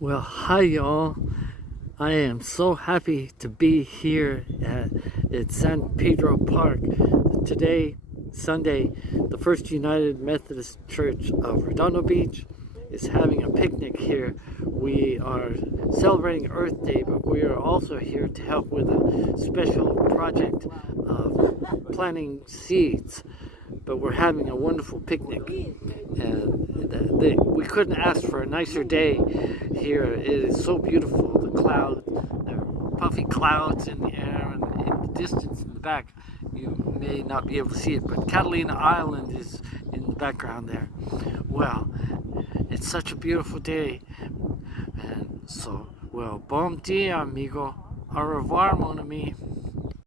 Well, hi y'all. I am so happy to be here at San Pedro Park today, Sunday. The First United Methodist Church of Redondo Beach is having a picnic here. We are celebrating Earth Day, but we are also here to help with a special project of planting seeds. But we're having a wonderful picnic, and we couldn't ask for a nicer day here. It is so beautiful. The clouds, there are puffy clouds in the air, and in the distance in the back, you may not be able to see it, but Catalina Island is in the background there. Well, it's such a beautiful day, and so, well, bon dia, amigo. Au revoir, mon ami.